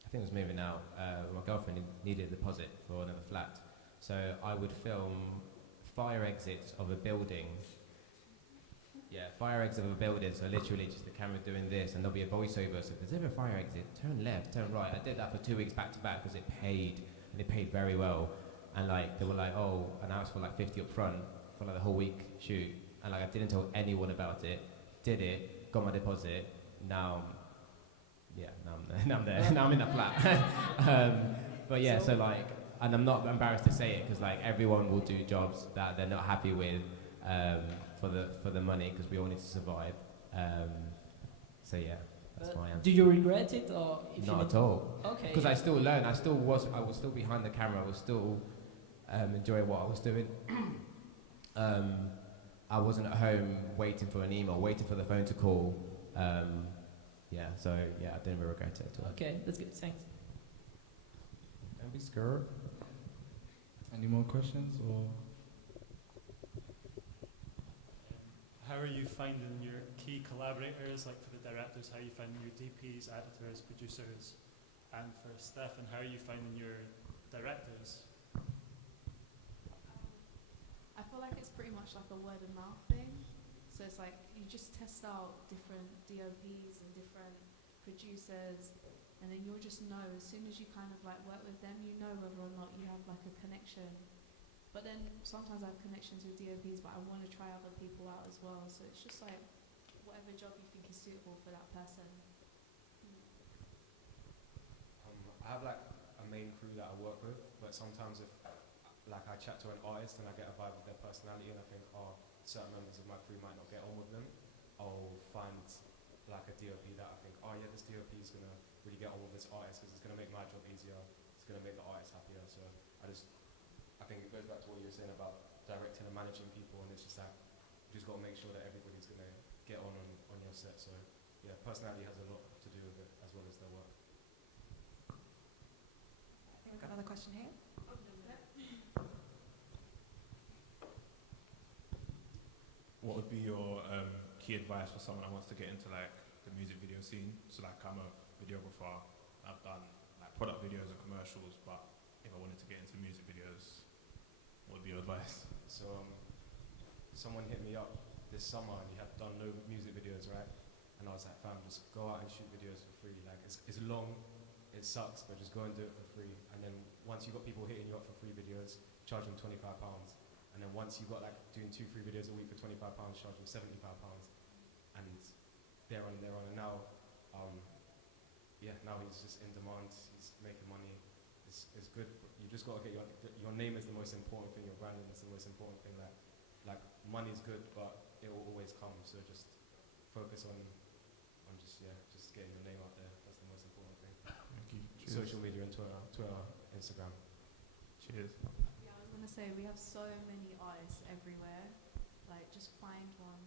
I think I was moving out. My girlfriend needed a deposit for another flat, so I would film fire exits of a building. Yeah, fire exit of a building. So literally, just the camera doing this, and there'll be a voiceover. So if there's ever a fire exit, turn left, turn right. I did that for 2 weeks back to back because it paid, and it paid very well. And like they were like, oh, and I was for like 50 up front for like the whole week shoot, and like I didn't tell anyone about it. Did it, got my deposit. Now, now I'm there. Now I'm in that flat. But yeah, so like, and I'm not embarrassed to say it because like everyone will do jobs that they're not happy with for the money because we all need to survive. So yeah, that's my answer. Do you regret it or? If Not you at all. Okay. Because I still learn. I was still behind the camera. I was still enjoying what I was doing. I wasn't at home waiting for an email, waiting for the phone to call. Yeah, so yeah, I didn't regret it at all. Okay, that's good. Thanks. Don't be scared. Any more questions or? How are you finding your key collaborators, like for the directors, how are you finding your DPs, editors, producers? And for Stephan, how are you finding your directors? I feel like it's pretty much like a word of mouth thing. So it's like you just test out different DOPs and different producers, and then you'll just know as soon as you kind of like work with them, you know whether or not you have like a connection. But then sometimes I have connections with DOPs, but I want to try other people out as well. So it's just like whatever job you think is suitable for that person. I have like a main crew that I work with, but sometimes if like I chat to an artist and I get a vibe of their personality and I think, oh, certain members of my crew might not get on with them, I'll find like a DOP that I think, oh yeah, this DOP is gonna really get on with this artist because it's gonna make my job easier, it's gonna make the artist happier. So I think it goes back to what you were saying about directing and managing people, and it's just like you just got to make sure that everybody's gonna get on your set. So yeah, personality has a lot to do with it as well as their work. I think we've got another question here. What would be your key advice for someone that wants to get into like the music video scene? So like I'm a videographer, I've done like product videos and commercials, but if I wanted to get into music videos, what would be your advice? So someone hit me up this summer and he had done no music videos, right? And I was like, fam, just go out and shoot videos for free. Like it's long, it sucks, but just go and do it for free. And then once you've got people hitting you up for free videos, charge them £25. And then once you've got like doing 2-3 videos a week for £25, charge them £75. And they're on. And now, now he's just in demand. He's making money. It's good. You just got to get your name is the most important thing. Your branding is the most important thing. Like money's good, but it will always come. So just focus on just getting your name out there. That's the most important thing. Thank you. Cheers. Social media and Twitter, Instagram. Cheers. Yeah, I was gonna say we have so many artists everywhere. Like just find one.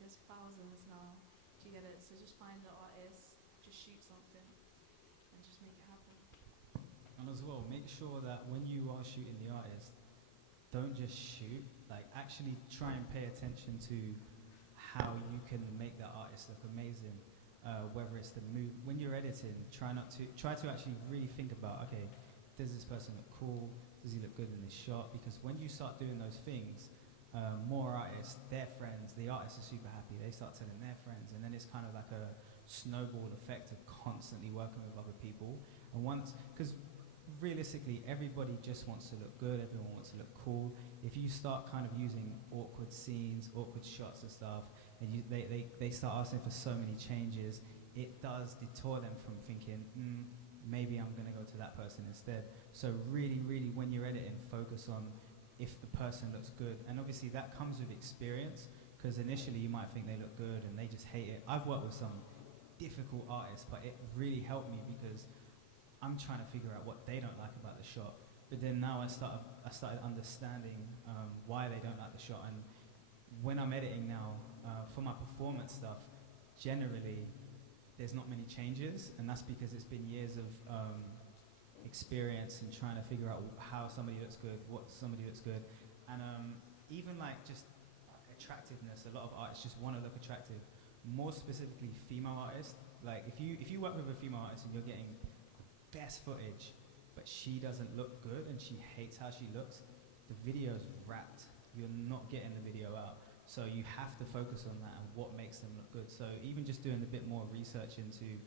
There's thousands now. Do you get it? So just find the artist, just shoot something, and just make it happen. And as well, make sure that when you are shooting the artist, don't just shoot. Like actually try and pay attention to how you can make that artist look amazing. Whether it's the move when you're editing, try to actually really think about, okay, does this person look cool? Does he look good in this shot? Because when you start doing those things, more artists, their friends, the artists are super happy. They start telling their friends, and then it's kind of like a snowball effect of constantly working with other people. And once, because realistically, everybody just wants to look good. Everyone wants to look cool. If you start kind of using awkward scenes, awkward shots and stuff, and they start asking for so many changes, it does detour them from thinking, maybe I'm going to go to that person instead. So really, really, when you're editing, focus on if the person looks good. And obviously that comes with experience, because initially you might think they look good and they just hate it. I've worked with some difficult artists, but it really helped me because I'm trying to figure out what they don't like about the shot. But then now I started understanding why they don't like the shot. And when I'm editing now, for my performance stuff, generally there's not many changes, and that's because it's been years of experience and trying to figure out how somebody looks good, what somebody looks good, and even like just attractiveness. A lot of artists just want to look attractive. More specifically, female artists. Like if you work with a female artist and you're getting the best footage, but she doesn't look good and she hates how she looks, the video's wrapped. You're not getting the video out. So you have to focus on that and what makes them look good. So even just doing a bit more research into,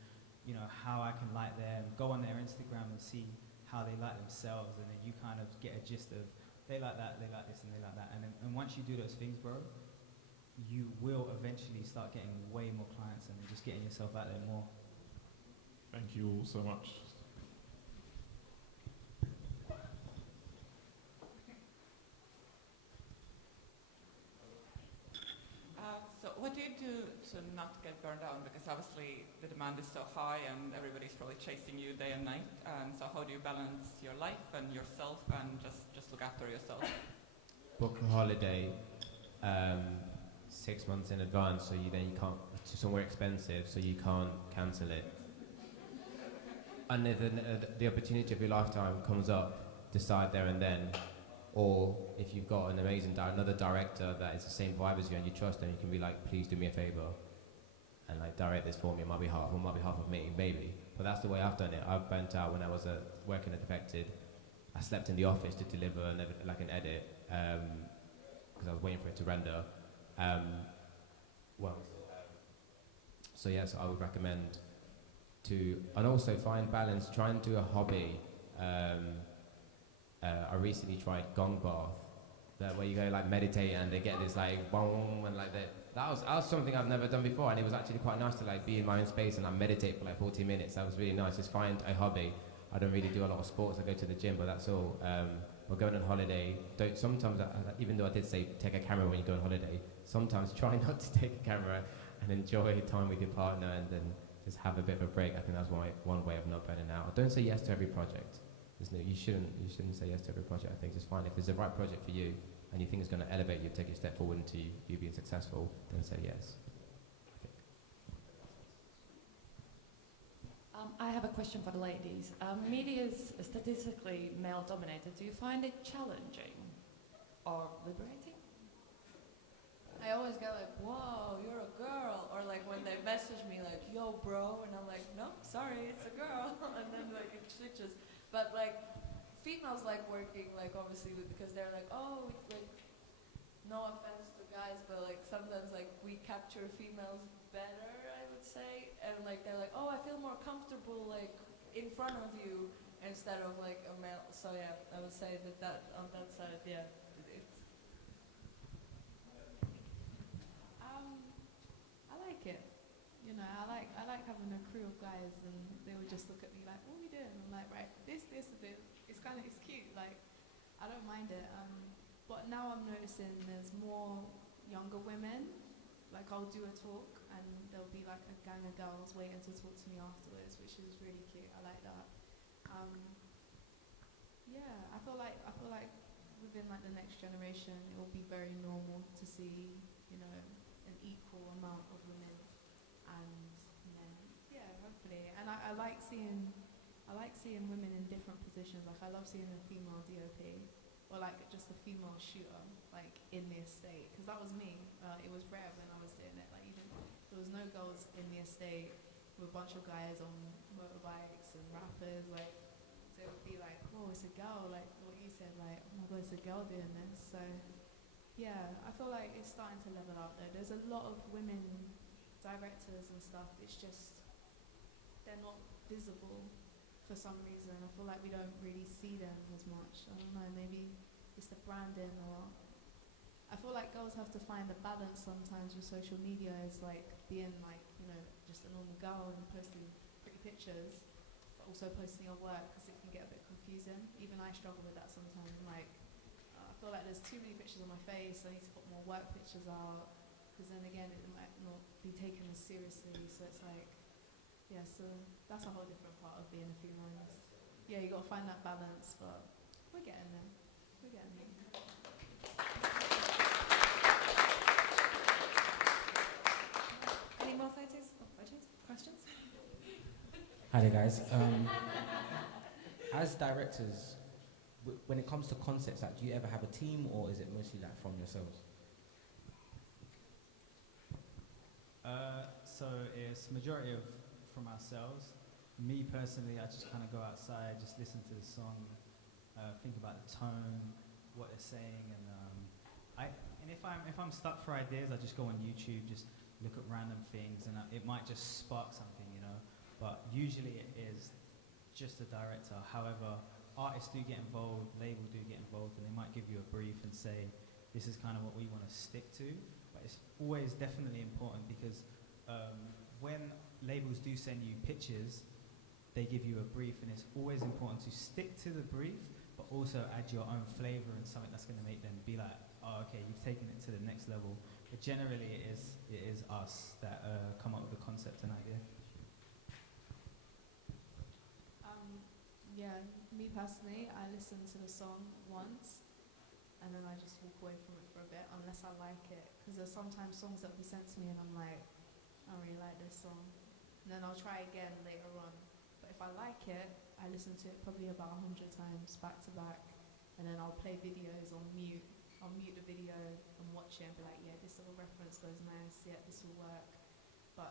you know, how I can like them, go on their Instagram and see how they like themselves, and then you kind of get a gist of they like that, they like this, and they like that. And once you do those things, bro, you will eventually start getting way more clients and just getting yourself out there more. Thank you all so much. So what do you do to not get burned out? Because obviously the demand is so high and everybody's probably chasing you day and night. So how do you balance your life and yourself and just look after yourself? Book a holiday 6 months in advance, so you can't, to somewhere expensive, so you can't cancel it. And if the opportunity of your lifetime comes up, decide there and then. Or if you've got an amazing another director that is the same vibe as you and you trust them, you can be like, please do me a favor and like direct this for me on my behalf of me, maybe. But that's the way I've done it. I've burnt out when I was working at Defected. I slept in the office to deliver an edit because I was waiting for it to render. So yes, I would recommend and also find balance. Try and do a hobby. I recently tried gong bath, where you go like meditate and they get this like boom and like that. That was something I've never done before, and it was actually quite nice to like be in my own space and I meditate for like 40 minutes. That was really nice. Just find a hobby. I don't really do a lot of sports. I go to the gym, but that's all. Or going on holiday. Sometimes, even though I did say take a camera when you go on holiday, sometimes try not to take a camera and enjoy time with your partner and then just have a bit of a break. I think that's one way of not burning out. Don't say yes to every project. You shouldn't say yes to every project. I think just find if it's the right project for you and you think it's going to elevate you, take you a step forward into you being successful, then say yes. I have a question for the ladies. Media is statistically male dominated. Do you find it challenging or liberating? I always get like, whoa, you're a girl. Or like when they message me like, yo bro, and I'm like, no, sorry, it's a girl. And then like it switches. But like females like working like obviously because they're like, oh, like no offense to guys, but like sometimes like we capture females better, I would say. And like they're like, oh, I feel more comfortable like in front of you instead of like a male. So yeah, I would say that on that side, yeah, it's. I like it. You know, I like having a crew of guys, and they would just look at me like, what are we doing? I'm like, right, this. It's cute. Like, I don't mind it. But now I'm noticing there's more younger women. Like, I'll do a talk, and there'll be like a gang of girls waiting to talk to me afterwards, which is really cute. I like that. Yeah, I feel like within like the next generation, it will be very normal to see, you know, an equal amount of women and men. Yeah, hopefully. And I like seeing women in different positions. Like I love seeing a female DOP or like just a female shooter, like in the estate, because that was me. It was rare when I was doing it. Like there was no girls in the estate with a bunch of guys on motorbikes and rappers. Like so it would be like, oh, it's a girl. Like what you said, like oh my god, it's a girl doing this. So yeah, I feel like it's starting to level out there. There's a lot of women directors and stuff. It's just they're not visible for some reason. I feel like we don't really see them as much. I don't know, maybe it's the branding, or I feel like girls have to find a balance sometimes with social media. Is like being like, you know, just a normal girl and posting pretty pictures, but also posting your work, because it can get a bit confusing. Even I struggle with that sometimes. Like I feel like there's too many pictures on my face. I need to put more work pictures out, because then again it might not be taken as seriously. So it's like, yeah, so that's a whole different part of being a female. Yeah, you got to find that balance, but we're getting there. Any more photos? Questions? Hi there, guys. As directors, when it comes to concepts, like, do you ever have a team, or is it mostly like from yourselves? So it's majority of from ourselves. Me personally, I just kind of go outside, just listen to the song, think about the tone, what they're saying, and if I'm stuck for ideas, I just go on YouTube, just look at random things, and it might just spark something, you know. But usually it is just a director. However, artists do get involved, labels do get involved, and they might give you a brief and say, this is kind of what we want to stick to. But it's always definitely important because when labels do send you pictures, they give you a brief, and it's always important to stick to the brief, but also add your own flavor and something that's going to make them be like, oh, okay, you've taken it to the next level. But generally, it is us that come up with the concept and idea. Yeah, me personally, I listen to the song once, and then I just walk away from it for a bit, unless I like it. Because there's sometimes songs that will be sent to me, and I'm like, I don't really like this song. And then I'll try again later on. But if I like it, I listen to it probably about 100 times back to back, and then I'll play videos on mute. I'll mute the video and watch it and be like, yeah, this little reference goes nice, yeah, this will work. But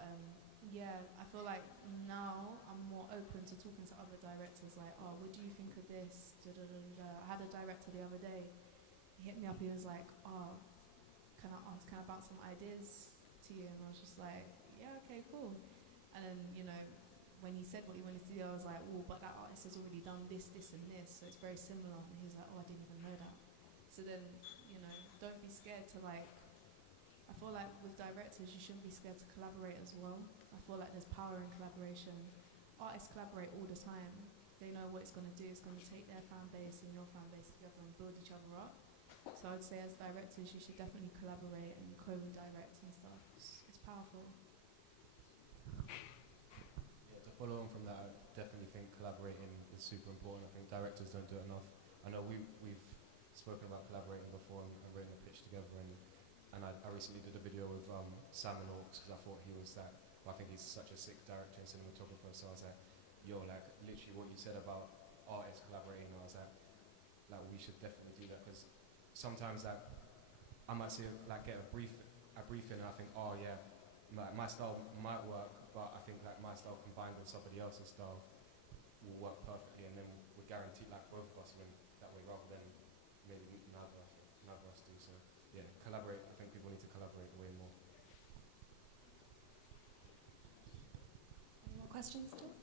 yeah, I feel like now I'm more open to talking to other directors, like, oh, what do you think of this? I had a director the other day, he hit me up, he was like, oh, can I bounce some ideas to you? And I was just like, yeah, okay, cool. And then, you know, when he said what he wanted to do, I was like, well, but that artist has already done this, this, and this, so it's very similar. And he was like, oh, I didn't even know that. So then, you know, don't be scared to, like, I feel like with directors, you shouldn't be scared to collaborate as well. I feel like there's power in collaboration. Artists collaborate all the time. They know what it's going to do. It's going to take their fan base and your fan base together and build each other up. So I would say as directors, you should definitely collaborate and co-direct and stuff. It's powerful. Yeah, to follow on from that, I definitely think collaborating is super important. I think directors don't do it enough. I know we've spoken about collaborating before and written a pitch together, and I recently did a video with Sam and Orks because I thought he was that. Well, I think he's such a sick director and cinematographer. So I was like, yo, like literally what you said about artists collaborating, I was like we should definitely do that, because sometimes like I might see like get a briefing and I think, oh yeah, my style might work, but I think like my style combined with somebody else's style will work perfectly, and then we're guaranteed like both of us win that way, rather than maybe neither of us do. So yeah, collaborate. I think people need to collaborate way more. Any more questions still?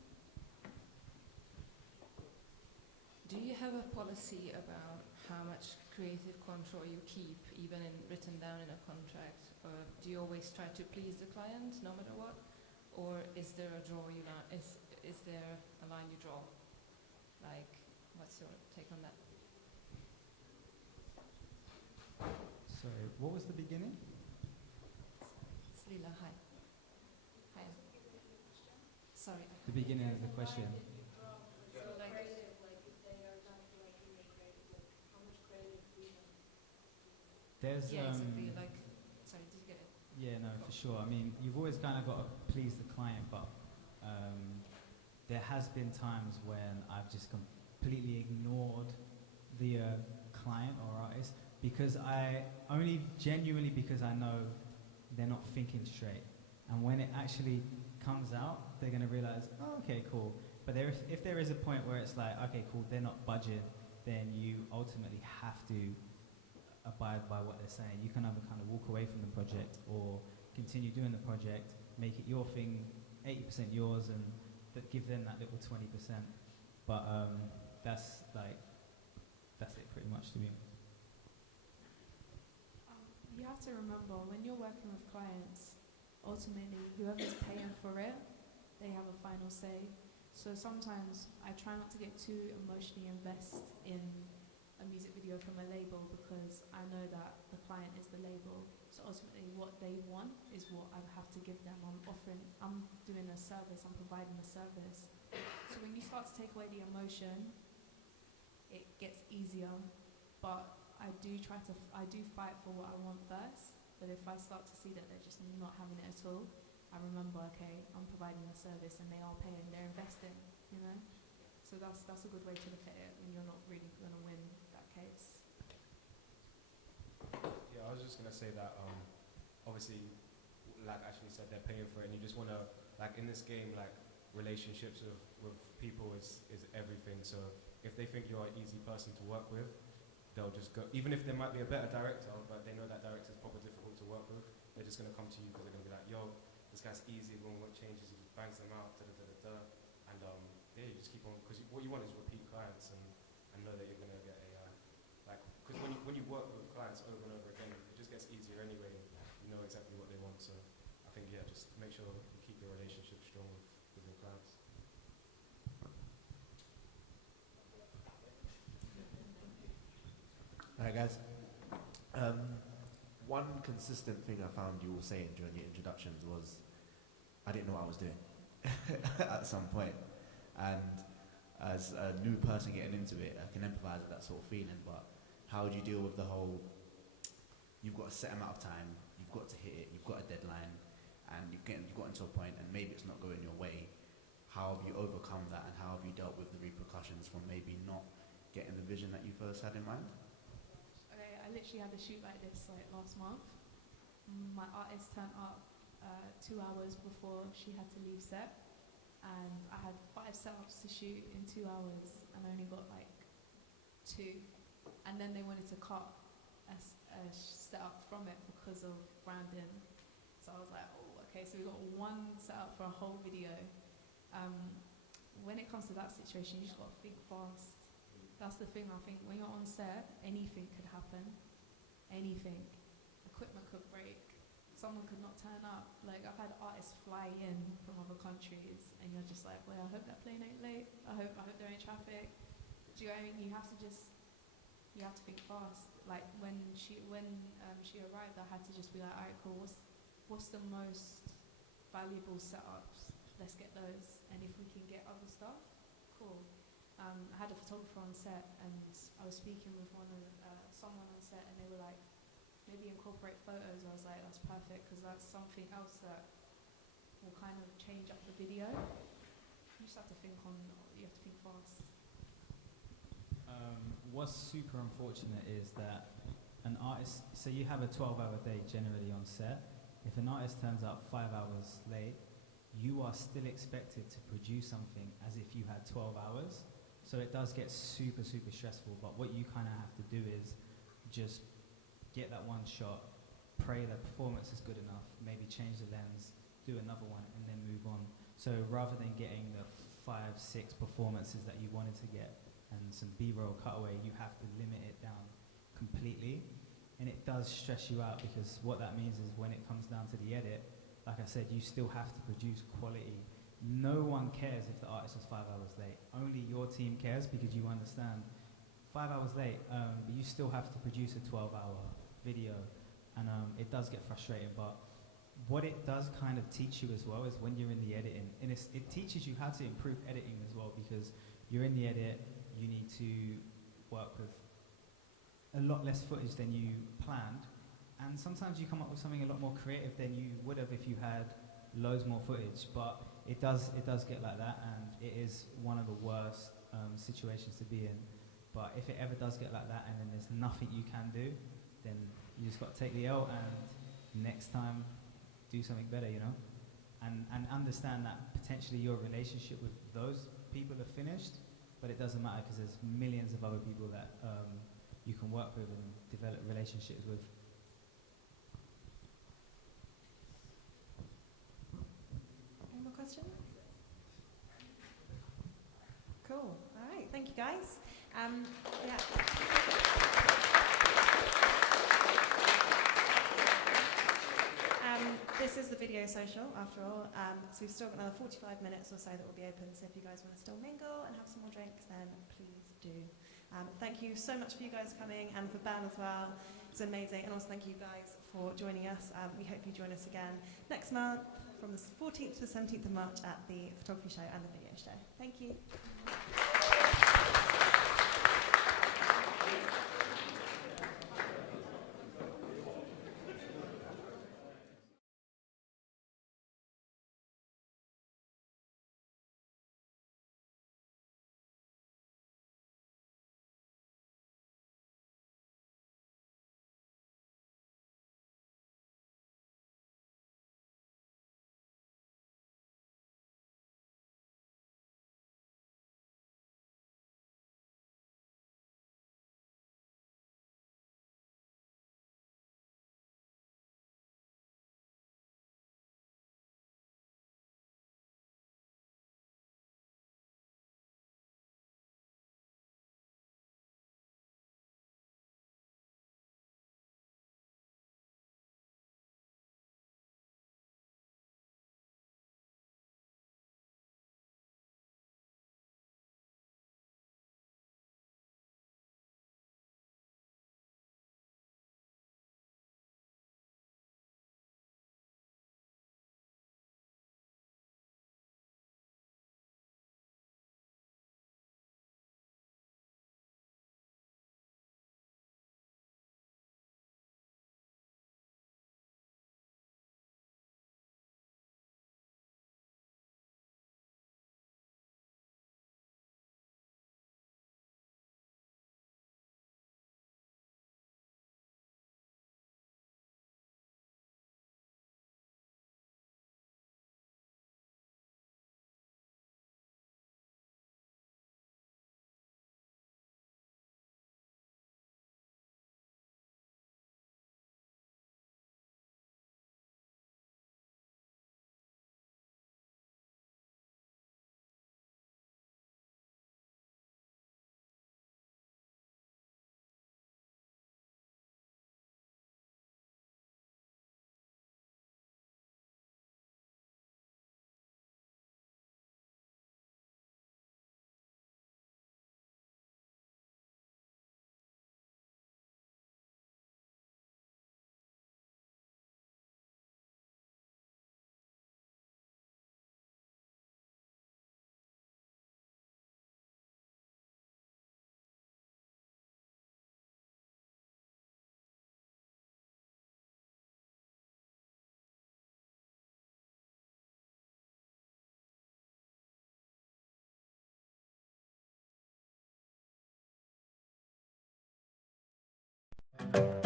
Do you have a policy about how much creative control you keep, even in written down in a contract? Or do you always try to please the client, no matter what? Or is there a is there a line you draw? Like, what's your take on that? Sorry, what was the beginning? It's Lila, hi. Hi. Sorry. The beginning of the question. There's yeah, exactly. Like, sorry, did you get it? Yeah, no, for sure. I mean, you've always kind of got to please the client, but there has been times when I've just completely ignored the client or artist because I know they're not thinking straight. And when it actually comes out, they're going to realize, oh, okay, cool. But if there is a point where it's like, okay, cool, they're not budging, then you ultimately have to abide by what they're saying. You can either kind of walk away from the project or continue doing the project, make it your thing, 80% yours, and give them that little 20%. But that's it pretty much to me. You have to remember, when you're working with clients, ultimately whoever's paying for it, they have a final say. So sometimes I try not to get too emotionally invested in a music video from a label, because I know that the client is the label. So ultimately what they want is what I have to give them. I'm doing a service, I'm providing a service. So when you start to take away the emotion, it gets easier. But I do fight for what I want first. But if I start to see that they're just not having it at all, I remember, okay, I'm providing a service and they are paying, they're investing, you know? So that's a good way to look at it when you're not really going to win that case. Yeah, I was just gonna say that obviously, like Ashleigh said, they're paying for it, and you just wanna, like, in this game, like, relationships with people is everything. So if they think you're an easy person to work with, they'll just go, even if there might be a better director, but they know that director's probably difficult to work with, they're just gonna come to you because they're gonna be like, yo, this guy's easy, when what changes, he just bangs them out, and yeah, you just keep on, because what you want is repeat clients and know that you're gonna get a, like, because when you work with clients over and over again, it just gets easier anyway, you know exactly what they want. So I think, yeah, just make sure you keep your relationship strong with your clients. Alright guys, one consistent thing I found you all saying during your introductions was, I didn't know what I was doing at some point. And as a new person getting into it, I can empathise with that sort of feeling, but how would you deal with the whole, you've got a set amount of time, you've got to hit it, you've got a deadline, and you've gotten to a point and maybe it's not going your way. How have you overcome that, and how have you dealt with the repercussions from maybe not getting the vision that you first had in mind? Okay, I literally had a shoot like this like last month. My artist turned up 2 hours before she had to leave set, and I had 5 setups to shoot in 2 hours and I only got like 2, and then they wanted to cut a setup from it because of branding. So I was like, oh, okay, so we got 1 setup for a whole video. When it comes to that situation, you just got to think fast. That's the thing. I think when you're on set, anything could happen. Anything. Equipment could break. Someone could not turn up. Like, I've had artists fly in from other countries, and you're just like, well, I hope that plane ain't late. I hope there ain't traffic. Do you know what I mean? You have to think fast. Like when she arrived, I had to just be like, alright, cool. What's the most valuable setups? Let's get those. And if we can get other stuff, cool. I had a photographer on set, and I was speaking with someone on set, and they were like, maybe incorporate photos. I was like, that's perfect, because that's something else that will kind of change up the video. You just have to think fast. What's super unfortunate is that an artist, so you have a 12-hour day generally on set. If an artist turns up 5 hours late, you are still expected to produce something as if you had 12 hours. So it does get super, super stressful, but what you kind of have to do is just get that one shot, pray that performance is good enough, maybe change the lens, do another one, and then move on. So rather than getting the 5, 6 performances that you wanted to get and some B-roll cutaway, you have to limit it down completely. And it does stress you out, because what that means is when it comes down to the edit, like I said, you still have to produce quality. No one cares if the artist was 5 hours late. Only your team cares, because you understand 5 hours late, but you still have to produce a 12-hour video, and it does get frustrating. But what it does kind of teach you as well is when you're in the editing, and it teaches you how to improve editing as well, because you're in the edit, you need to work with a lot less footage than you planned, and sometimes you come up with something a lot more creative than you would have if you had loads more footage. But it does get like that, and it is one of the worst situations to be in. But if it ever does get like that and then there's nothing you can do, then you just got to take the L, and next time do something better, you know? And understand that potentially your relationship with those people are finished, but it doesn't matter, because there's millions of other people that you can work with and develop relationships with. Any more questions? Cool. All right. Thank you, guys. Yeah. This is the video social, after all, so we've still got another 45 minutes or so that will be open, so if you guys want to still mingle and have some more drinks, then please do. Thank you so much for you guys coming, and for Ben as well. It's amazing, and also thank you guys for joining us. We hope you join us again next month from the 14th to the 17th of March at the photography show and the video show. Thank you. Bye.